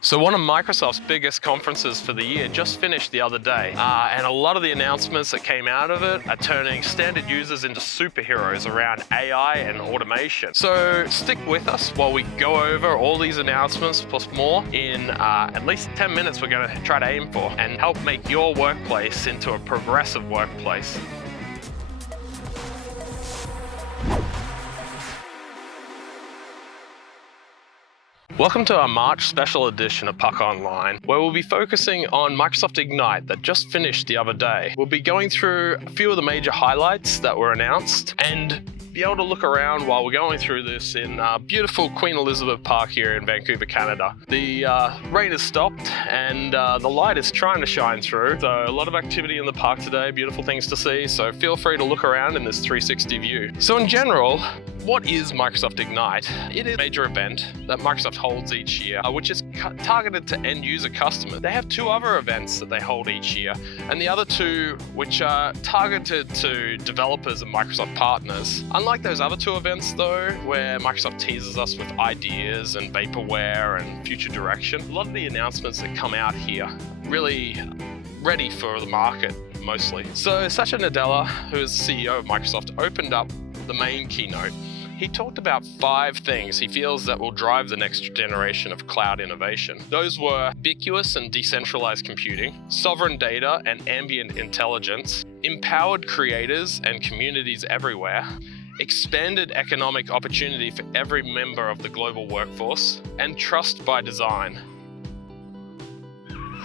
So one of Microsoft's biggest conferences for the year just finished the other day, and a lot of the announcements that came out of it are turning standard users into superheroes around AI and automation. So stick with us while we go over all these announcements plus more in at least 10 minutes we're going to try to aim for and help make your workplace into a progressive workplace. Welcome to our March special edition of Puck Online, where we'll be focusing on Microsoft Ignite that just finished the other day. We'll be going through a few of the major highlights that were announced and be able to look around while we're going through this in beautiful Queen Elizabeth Park here in Vancouver, Canada. The rain has stopped and the light is trying to shine through. So a lot of activity in the park today, beautiful things to see. So feel free to look around in this 360 view. So in general, what is Microsoft Ignite? It is a major event that Microsoft holds each year, which is targeted to end user customers. They have two other events that they hold each year, and the other two which are targeted to developers and Microsoft partners. Unlike those other two events though, where Microsoft teases us with ideas and vaporware and future direction, a lot of the announcements that come out here really ready for the market mostly. So Satya Nadella, who is the CEO of Microsoft, opened up the main keynote. He talked about 5 things he feels that will drive the next generation of cloud innovation. Those were ubiquitous and decentralized computing, sovereign data and ambient intelligence, empowered creators and communities everywhere, expanded economic opportunity for every member of the global workforce, and trust by design.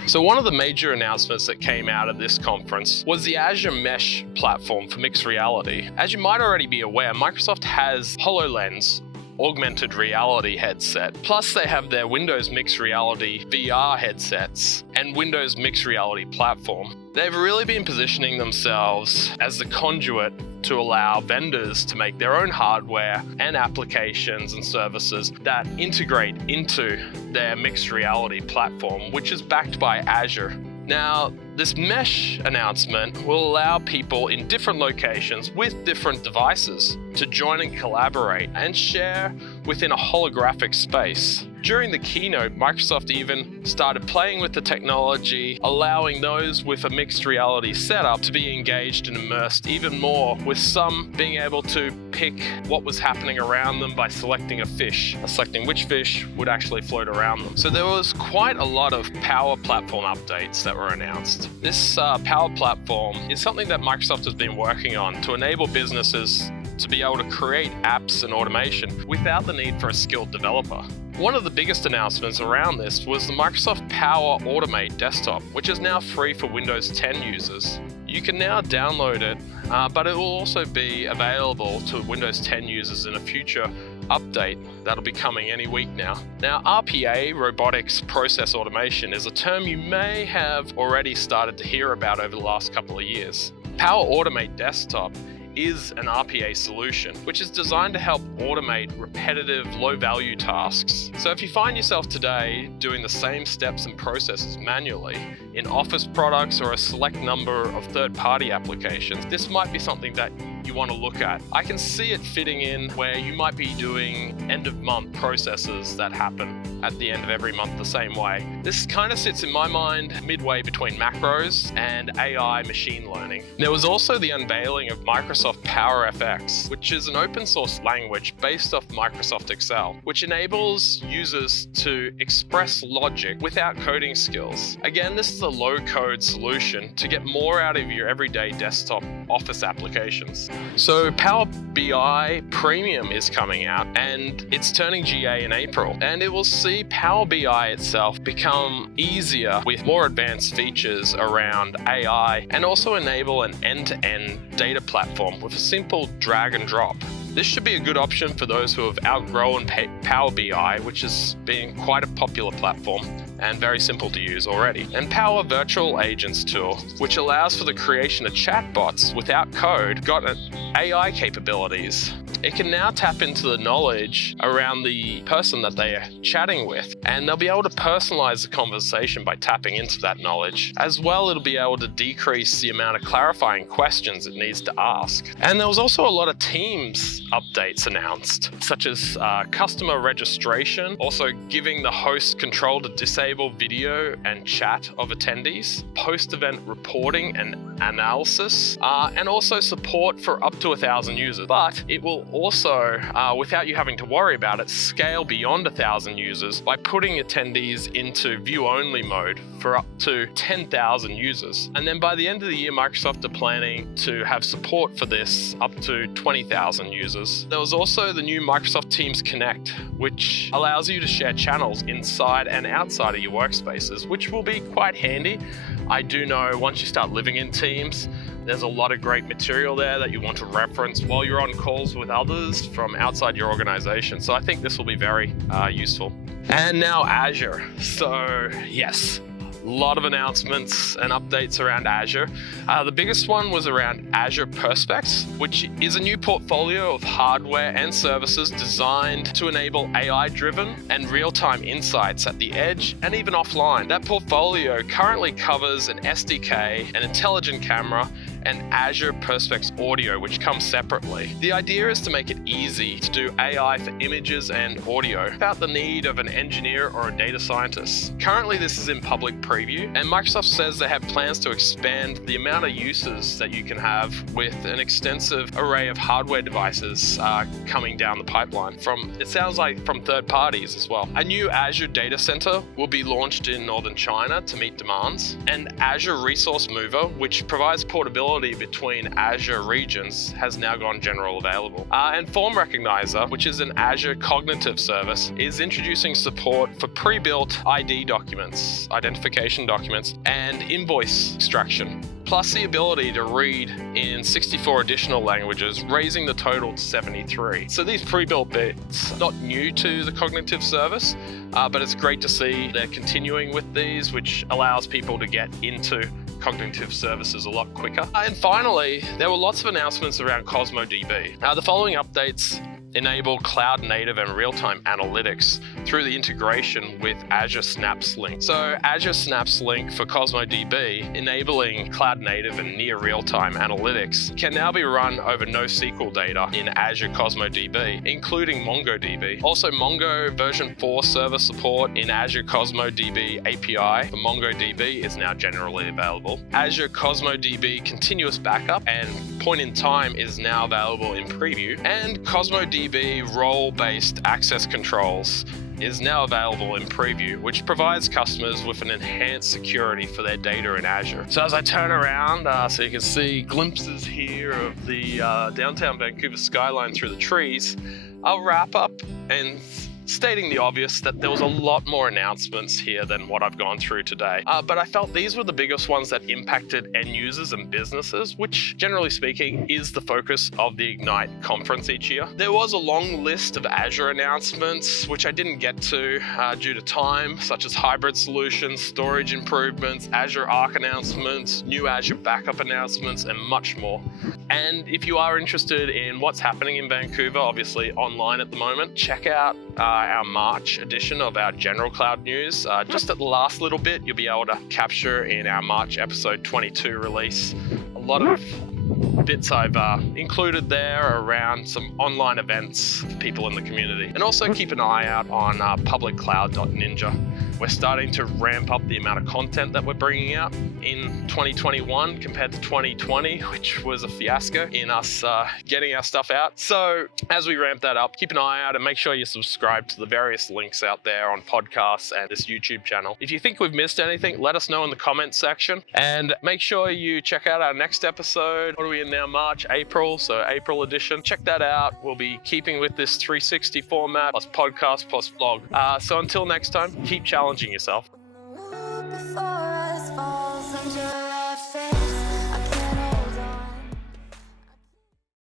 So one of the major announcements that came out of this conference was the Azure Mesh platform for mixed reality. As you might already be aware, Microsoft has HoloLens augmented reality headset. Plus they have their Windows mixed reality VR headsets and Windows mixed reality platform. They've really been positioning themselves as the conduit to allow vendors to make their own hardware and applications and services that integrate into their mixed reality platform, which is backed by Azure. Now, this mesh announcement will allow people in different locations with different devices to join and collaborate and share within a holographic space. During the keynote, Microsoft even started playing with the technology, allowing those with a mixed reality setup to be engaged and immersed even more, with some being able to pick what was happening around them by selecting a fish, selecting which fish would actually float around them. So there was quite a lot of Power Platform updates that were announced. This Power Platform is something that Microsoft has been working on to enable businesses to be able to create apps and automation without the need for a skilled developer. One of the biggest announcements around this was the Microsoft Power Automate desktop, which is now free for Windows 10 users. You can now download it, but it will also be available to Windows 10 users in a future update that'll be coming any week now. Now, RPA, Robotics Process Automation, is a term you may have already started to hear about over the last couple of years. Power Automate Desktop is an RPA solution, which is designed to help automate repetitive, low-value tasks. So if you find yourself today doing the same steps and processes manually in Office products or a select number of third-party applications, this might be something that you want to look at. I can see it fitting in where you might be doing end-of-month processes that happen at the end of every month the same way. This kind of sits in my mind midway between macros and AI machine learning. There was also the unveiling of Microsoft Power FX, which is an open source language based off Microsoft Excel, which enables users to express logic without coding skills. Again, this is a low-code solution to get more out of your everyday desktop Office applications. So Power BI Premium is coming out and it's turning GA in April, and it will see Power BI itself become easier with more advanced features around AI and also enable an end-to-end data platform with a simple drag and drop. This should be a good option for those who have outgrown Power BI, which has been quite a popular platform and very simple to use already. And Power Virtual Agents tool, which allows for the creation of chatbots without code, got AI capabilities. It can now tap into the knowledge around the person that they are chatting with, and they'll be able to personalize the conversation by tapping into that knowledge. As well, it'll be able to decrease the amount of clarifying questions it needs to ask. And there was also a lot of Teams updates announced, such as customer registration, also giving the host control to disable video and chat of attendees, post-event reporting and analysis, and also support for up to 1,000 users. But it will also, without you having to worry about it, scale beyond 1,000 users by putting attendees into view-only mode for up to 10,000 users. And then by the end of the year, Microsoft are planning to have support for this up to 20,000 users. There was also the new Microsoft Teams Connect, which allows you to share channels inside and outside of your workspaces, which will be quite handy. I do know once you start living in Teams, there's a lot of great material there that you want to reference while you're on calls with others from outside your organization. So I think this will be very useful. And now Azure. So yes, a lot of announcements and updates around Azure. The biggest one was around Azure Perspex, which is a new portfolio of hardware and services designed to enable AI-driven and real-time insights at the edge and even offline. That portfolio currently covers an SDK, an intelligent camera, and Azure Perspex audio, which comes separately. The idea is to make it easy to do AI for images and audio without the need of an engineer or a data scientist. Currently, this is in public preview, and Microsoft says they have plans to expand the amount of uses that you can have with an extensive array of hardware devices coming down the pipeline it sounds like from third parties as well. A new Azure data center will be launched in northern China to meet demands, and Azure Resource Mover, which provides portability between Azure regions, has now gone general available. And Form Recognizer, which is an Azure cognitive service, is introducing support for pre-built ID documents, identification documents, and invoice extraction, plus the ability to read in 64 additional languages, raising the total to 73. So these pre-built bits, not new to the cognitive service, but it's great to see they're continuing with these, which allows people to get into cognitive services a lot quicker. And finally, there were lots of announcements around Cosmo DB. The following updates enable cloud-native and real-time analytics through the integration with Azure Synapse Link. So Azure Synapse Link for Cosmo DB, enabling cloud-native and near real-time analytics, can now be run over NoSQL data in Azure Cosmo DB, including MongoDB. Also, Mongo version 4 server support in Azure Cosmo DB API for MongoDB is now generally available. Azure Cosmo DB continuous backup and point in time is now available in preview, and Cosmo DB role-based access controls is now available in preview, which provides customers with an enhanced security for their data in Azure. So as I turn around, so you can see glimpses here of the downtown Vancouver skyline through the trees, I'll wrap up and stating the obvious that there was a lot more announcements here than what I've gone through today. But I felt these were the biggest ones that impacted end users and businesses, which generally speaking is the focus of the Ignite conference each year. There was a long list of Azure announcements, which I didn't get to due to time, such as hybrid solutions, storage improvements, Azure Arc announcements, new Azure backup announcements, and much more. And if you are interested in what's happening in Vancouver, obviously online at the moment, check out our March edition of our General Cloud News. Just at the last little bit, you'll be able to capture in our March episode 22 release a lot of bits I've included there around some online events for people in the community. And also keep an eye out on publiccloud.ninja. We're starting to ramp up the amount of content that we're bringing out in 2021 compared to 2020, which was a fiasco in us getting our stuff out. So as we ramp that up, keep an eye out and make sure you subscribe to the various links out there on podcasts and this YouTube channel. If you think we've missed anything, let us know in the comments section, and make sure you check out our next episode. What are we in now? March, April, so April edition. Check that out. We'll be keeping with this 360 format, plus podcast, plus blog. So until next time, keep challenging yourself.